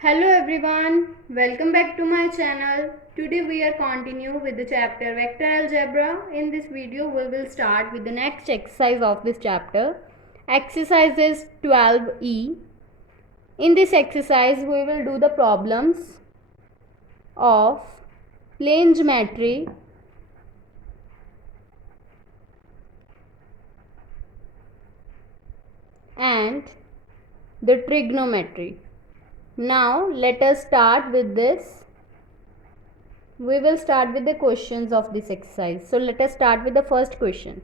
Hello everyone, welcome back to my channel. Today we are continue with the chapter Vector Algebra. In this video we will start with the next exercise of this chapter. Exercises 12E. In this exercise we will do the problems of plane geometry, and the trigonometry. Now let us start with this. We will start with the questions of this exercise. So let us start with the first question.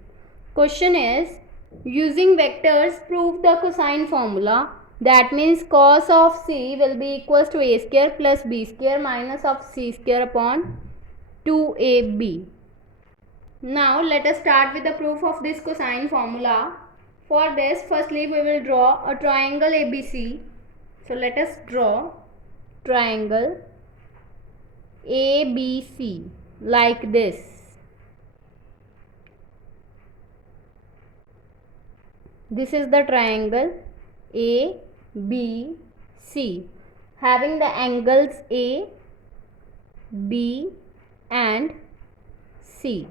Question is, using vectors prove the cosine formula. That means cos of c will be equals to a square plus b square minus of c square upon 2ab. Now let us start with the proof of this cosine formula. For this, firstly we will draw a triangle ABC. So let us draw triangle ABC like this. This is the triangle ABC having the angles A, B and C.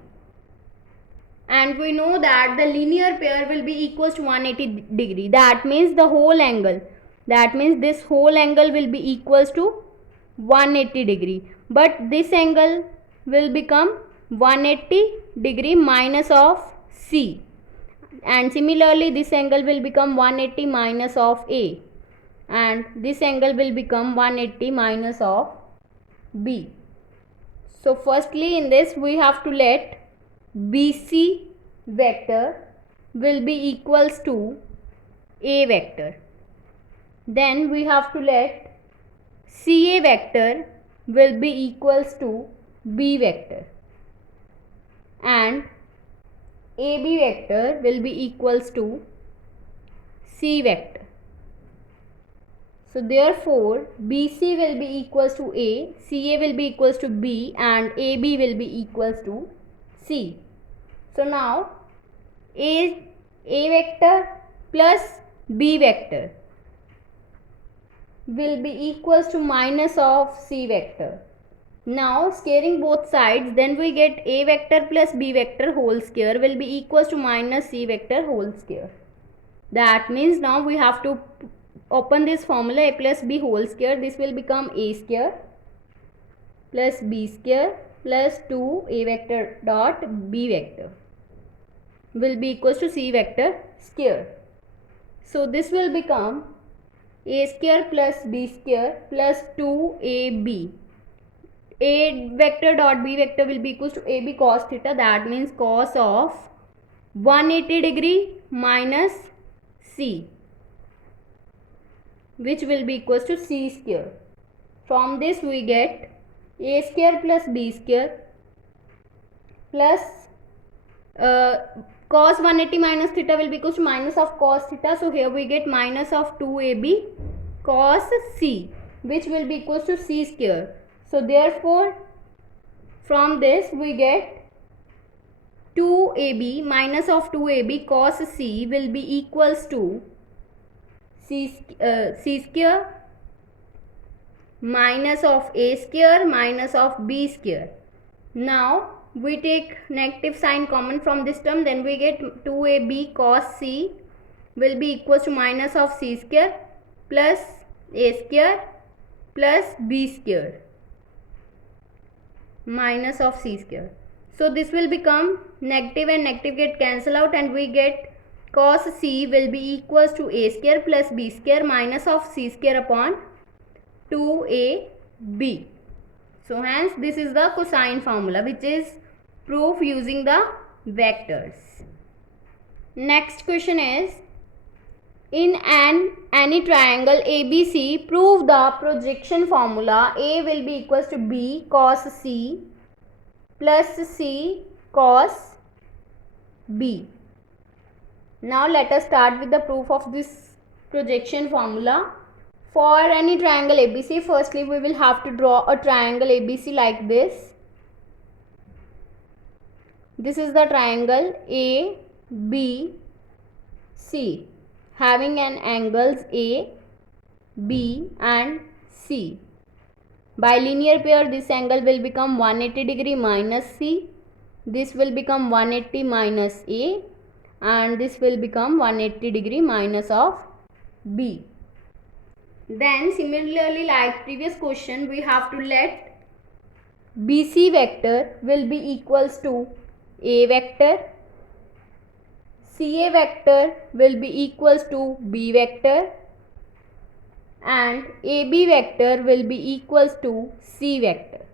And we know that the linear pair will be equals to 180 degree. That means the whole angle. That means this whole angle will be equals to 180 degree. But this angle will become 180 degree minus of C. And similarly this angle will become 180 minus of A. And this angle will become 180 minus of B. So firstly in this we have to let BC vector will be equals to A vector. Then we have to let CA vector will be equals to B vector. And AB vector will be equals to C vector. So therefore BC will be equals to A, CA will be equals to B and AB will be equals to C. So now A vector plus B vector will be equals to minus of C vector. Now squaring both sides, then we get A vector plus B vector whole square will be equals to minus C vector whole square. That means now we have to open this formula A plus B whole square. This will become A square plus B square plus 2A vector dot B vector will be equals to C vector square. So this will become A square plus B square plus 2AB. A vector dot B vector will be equals to AB cos theta. That means cos of 180 degree minus C, which will be equals to C square. From this we get A square plus B square plus cos 180 minus theta will be equals to minus of cos theta. So here we get minus of 2AB cos C, which will be equals to C square. So therefore from this we get 2AB minus of 2AB cos C will be equals to C square minus of A square minus of B square. Now we take negative sign common from this term, then we get 2AB cos C will be equals to minus of C square plus A square plus B square minus of C square. So this will become negative and negative get cancel out and we get cos C will be equals to A square plus B square minus of C square upon 2AB. So hence this is the cosine formula, which is proof using the vectors. Next question is, in any triangle ABC, prove the projection formula. A will be equals to B cos C plus C cos B. Now let us start with the proof of this projection formula. For any triangle ABC, firstly we will have to draw a triangle ABC like this. This is the triangle ABC having an angles A, B and C. By linear pair, this angle will become 180 degree minus C. This will become 180 minus A, and this will become 180 degree minus of B. Then similarly, like previous question, we have to let BC vector will be equals to A vector, CA vector will be equals to B vector, and AB vector will be equals to C vector.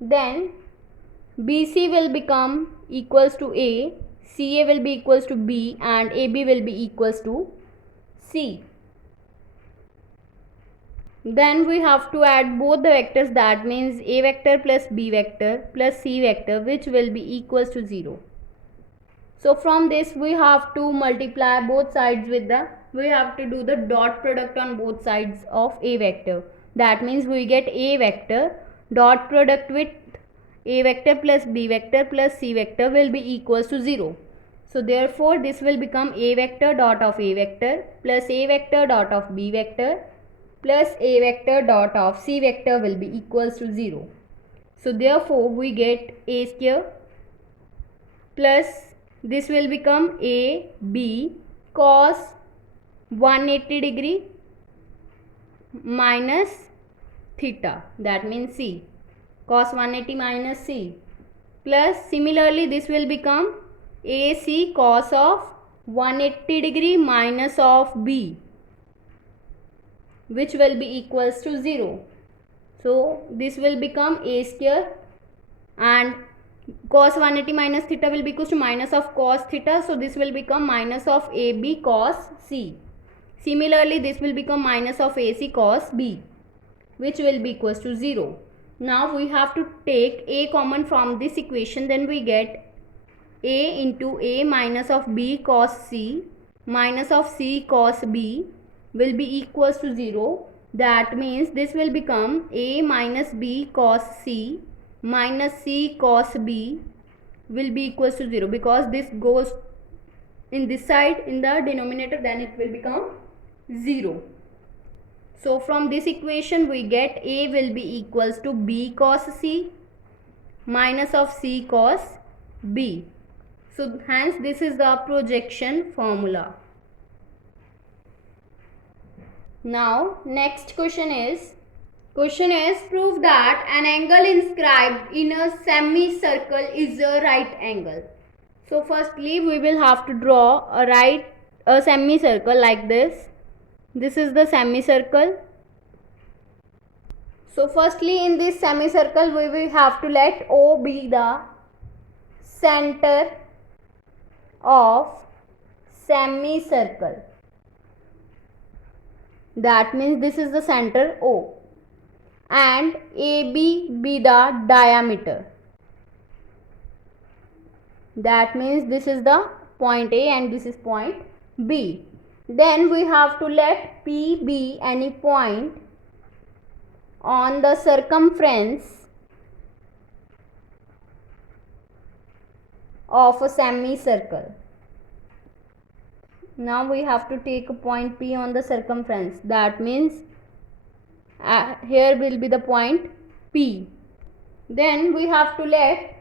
Then BC will become equals to A, CA will be equals to B, and AB will be equals to C. Then we have to add both the vectors, that means A vector plus B vector plus C vector, which will be equals to 0. So from this we have to multiply both sides with we have to do the dot product on both sides of A vector. That means we get A vector dot product with A vector plus B vector plus C vector will be equals to 0. So therefore this will become A vector dot of A vector plus A vector dot of B vector plus A vector dot of C vector will be equals to 0. So therefore we get A square plus this will become A B cos 180 degree minus theta, that means C, cos 180 minus C, plus similarly this will become AC cos of 180 degree minus of B, which will be equals to 0. So this will become A square, and cos 180 minus theta will be equals to minus of cos theta, so this will become minus of AB cos C. Similarly this will become minus of AC cos B, which will be equals to 0. Now we have to take A common from this equation, then we get A into A minus of B cos C minus of C cos B will be equals to 0. That means this will become A minus B cos C minus C cos B will be equals to 0, because this goes in this side in the denominator, then it will become 0. So from this equation we get A will be equals to B cos C minus of C cos B. So hence this is the projection formula. Now next question is prove that an angle inscribed in a semicircle is a right angle. So firstly we will have to draw a semicircle like this. This is the semicircle. So firstly in this semicircle we will have to let O be the center of semicircle. That means this is the center O, and AB be the diameter. That means this is the point A and this is point B. Then we have to let P be any point on the circumference of a semicircle. Now we have to take a point P on the circumference. That means here will be the point P. Then we have to let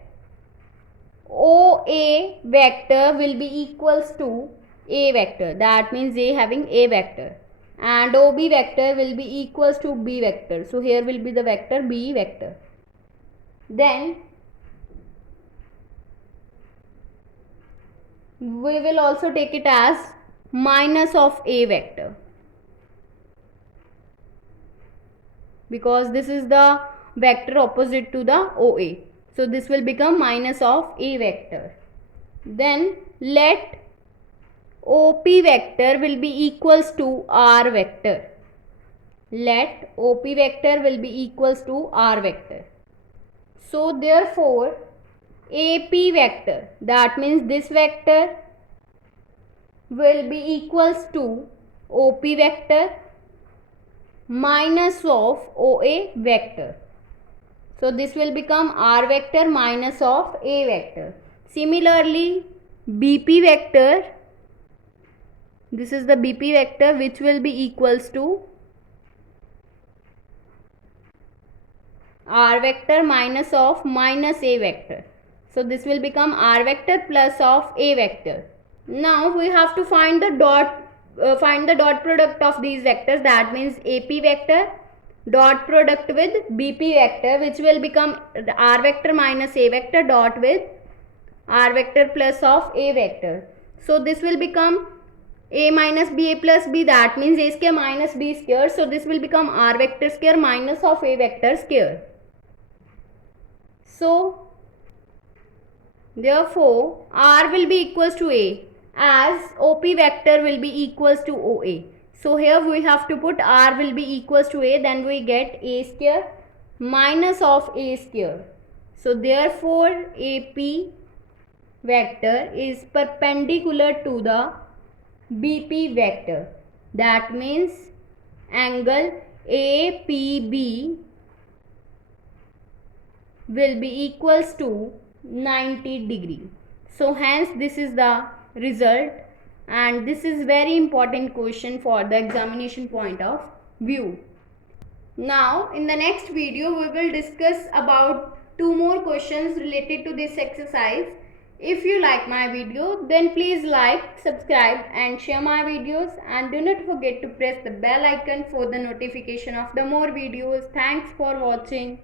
OA vector will be equals to A vector. That means A having A vector, and OB vector will be equals to B vector. So here will be the vector B vector. Then we will also take it as minus of A vector, because this is the vector opposite to the OA. So this will become minus of A vector. Then let OP vector will be equals to R vector. Let OP vector will be equals to R vector. So therefore AP vector, that means this vector will be equals to OP vector minus of OA vector. So this will become R vector minus of A vector. Similarly BP vector, this is the BP vector, which will be equals to r vector minus of minus a vector. So this will become r vector plus of a vector. Now we have to find the dot product of these vectors. That means ap vector dot product with bp vector, which will become r vector minus a vector dot with r vector plus of a vector. So this will become a minus b, a plus b, that means a square minus b square. So this will become r vector square minus of a vector square. So therefore r will be equals to a, as op vector will be equals to oa. So here we have to put r will be equals to a, then we get a square minus of a square. So therefore ap vector is perpendicular to the bp vector. That means angle APB will be equals to 90 degree. So hence this is the result, and this is very important question for the examination point of view. Now in the next video we will discuss about two more questions related to this exercise. If you like my video, then please like, subscribe and share my videos, and do not forget to press the bell icon for the notification of the more videos. Thanks for watching.